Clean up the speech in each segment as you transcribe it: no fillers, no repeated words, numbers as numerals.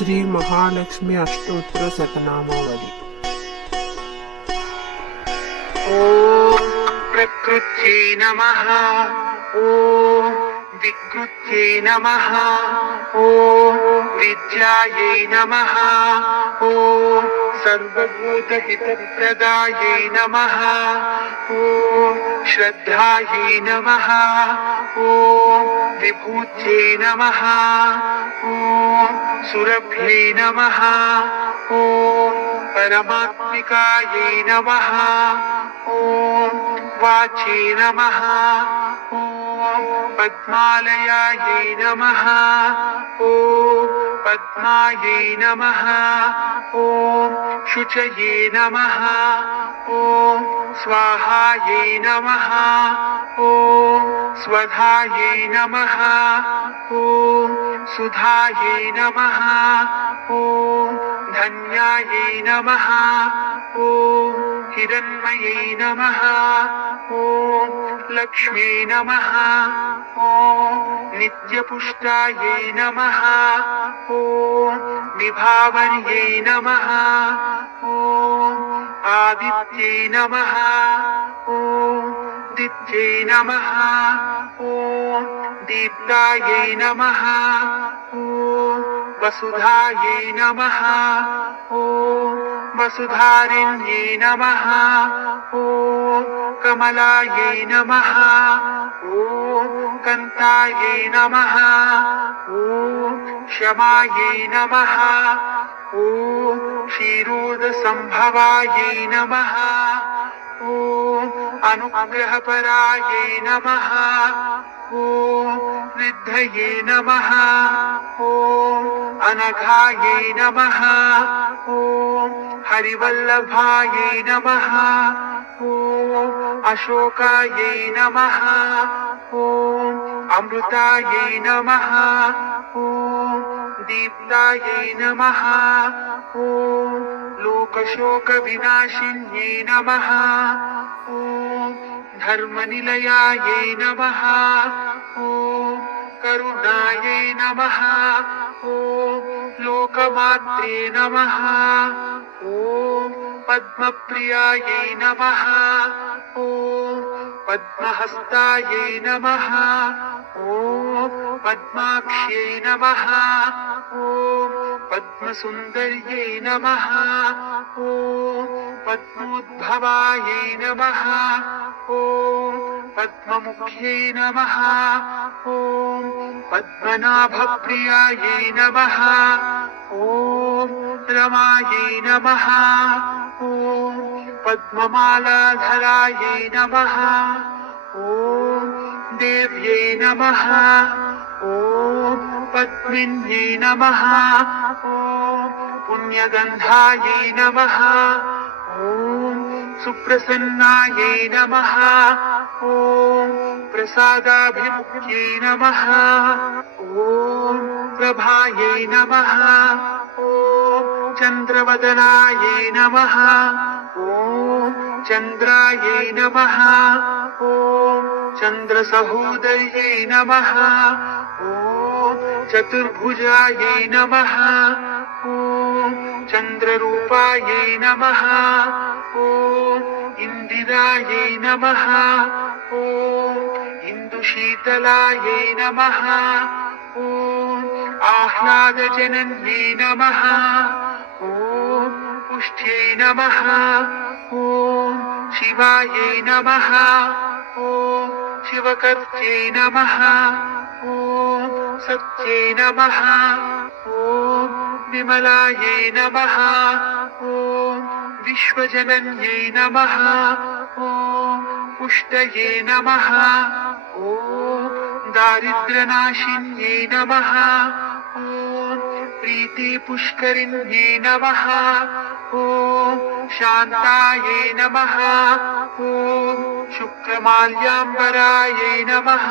శ్రీ మహాలక్ష్మి అష్టోత్తర శతనామావళి. ఓం ప్రకృత్యై నమః. ఓం వికృత్యై నమః. ఓం విద్యాయై నమః. ఓం సర్వభూతహితప్రదాయై నమః. ఓం శ్రద్ధాయై నమః. ఓం విభూత్యై నమః. ఓం సురభ్యై నమః. ఓం పరమాత్మికాయై నమః. ఓం వాచై నమః. ఓం పద్మాలయాయై నమః. ఓం పద్మాయై నమః. ఓం శుచయే నమః. ఓం స్వాహాయై నమః. ఓం స్వధాయై నమః. ఓం సుధాయై నమః. ఓం ధన్యాయై నమః. ఓం హిరణ్మయై నమః. ఓం లక్ష్మ్యై నమః. ఓం నిత్యపుష్టాయై నమః. ఓం విభావర్యై నమః. ఓం ఆదిత్యై నమః. ఓం దిత్యై నమః. ఓం దీప్తాయై నమః. ఓం వసుధాయై నమః. ఓం వసుధారిణ్యై నమః. ఓం కమలాయై నమః. ఓం కంతాయై నమః. ఓం శమాయై నమః. ఓం క్షీరోదసంభవాయై నమః. ఓం అనుగ్రహపరాయై నమః. ఓం వృద్ధయే నమః. ఓం అనఘాయై నమః. ఓం హరివల్లభాయై నమః. ఓం అశోకాయై నమః. ఓం అమృతాయై నమః. ఓం దీప్తాయై నమః. ఓం లోకశోక వినాశిన్యై నమః. ఓం ధర్మనిలయాయై నమః. ఓం కరుణాయై నమః. ఓం లోకమాత్రే నమః. ఓం పద్మప్రియాయై నమః. ఓం పద్మహస్తాయై నమః. ఓం పద్మాక్ష్యై నమః. ఓం పద్మసుందర్యై నమః. ఓం పద్మోద్భవాయై నమః. ఓం పద్మముఖ్యై నమః. ఓం పద్మనాభప్రియాయై నమః. ఓం రమాయై నమః. ఓం పద్మమాలాధరాయై నమః. ఓం దేవ్యై నమః. ఓం పద్మిన్యై నమః. ఓం పుణ్యగంధాయై నమః. ఓం సుప్రసన్నాయై నమః. ఓం ప్రసాదాభిముఖ్యై నమః. ఓం ప్రభాయై నమః. ఓం చంద్రవదనాయై నమః. ఓం చంద్రాయై నమః. ఓం చంద్రసహోదర్యై నమః. ఓం చతుర్భుజాయై నమః. ఓం చంద్రరూపాయై నమః. ఓం ఇందిరాయై నమః. ఓం ఇందుశీతలాయై నమః. ఓం ఆహ్లాదజనన్యై నమః. ఓం పుష్ట్యై నమః. ఓం శివాయై నమః. ఓం శివకర్త్యై నమః. ఓం సత్యై నమః. ఓం విమలాయై నమః. ఓం విశ్వజనన్యై నమః. ఓం పుష్టయే నమః. ఓం దారిద్ర్యనాశిన్యై నమః. ఓం ప్రీతిపుష్కరిణ్యై నమః. ఓం శాంతాయై నమః. ఓం శుక్రమాల్యాంబరాయై నమః.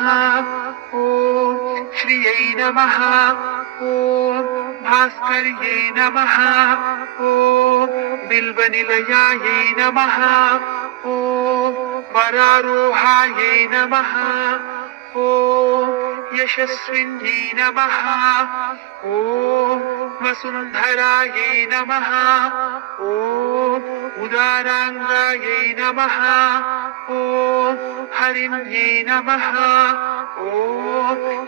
ఓం శ్రియై నమః. ఓం భాస్కర్యై నమః. ఓం బిల్వనిలయాయై నమః. ఓం వరారోహాయై నమః. ఓం యశస్విన్యై నమః. ఓం वसुन्धरायै नमः ॐ उदाराङ्गायै नमः ॐ हरिण्यै नमः ॐ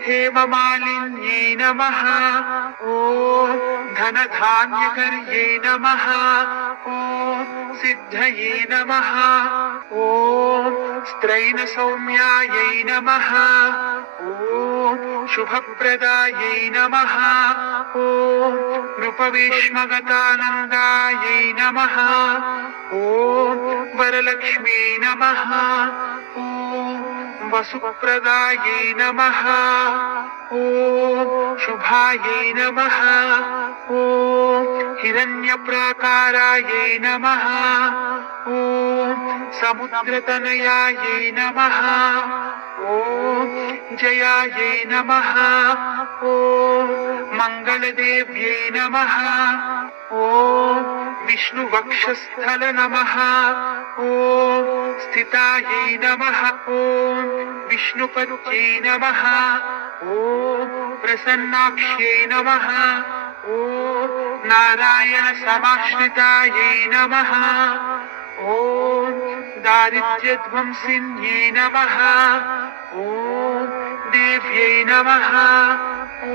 हेममालिन्यै नमः ॐ धनधान्यकर्यै नमः ॐ सिद्धये नमः ॐ स्त्रैणसौम्यायै नमः ॐ शुभप्रदायै नमः ॐ नृपविष्मगतानन्दायै नमः ॐ वरलक्ष्मी नमः ॐ वसुप्रदायै नमः ॐ शुभायै नमः ॐ हिरण्यप्राकारायै नमः ॐ समुद्रतनयायै नमः ॐ जयायै नमः ॐ मङ्गलदेव्यै नमः ॐ विष्णुवक्षस्थल नमः ॐ स्थितायै नमः ॐ विष्णुपत्यै नमः ॐ प्रसन्नाक्ष्यै नमः ॐ नारायणसमाश्रितायै नमः ॐ दारिद्र्यध्वंसिन्यै नमः ॐ देव्यै नमः ॐ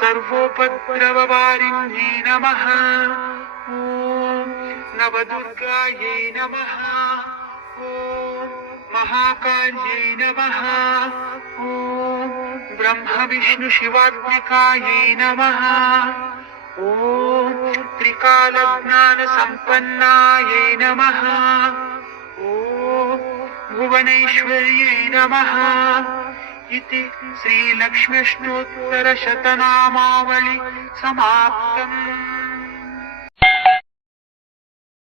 सर्वोपद्रववारिण्यै नमः ॐ नवदुर्गायै नमः ॐ महाकाल्यै नमः ॐ ब्रह्मविष्णुशिवात्मिकायै नमः ॐ त्रिकालज्ञानसम्पन्नायै नमः ॐ भुवनेश्वर्यै नमः इति श्रीलक्ष्म्यष्टोत्तरशतनामावली समाप्तम्।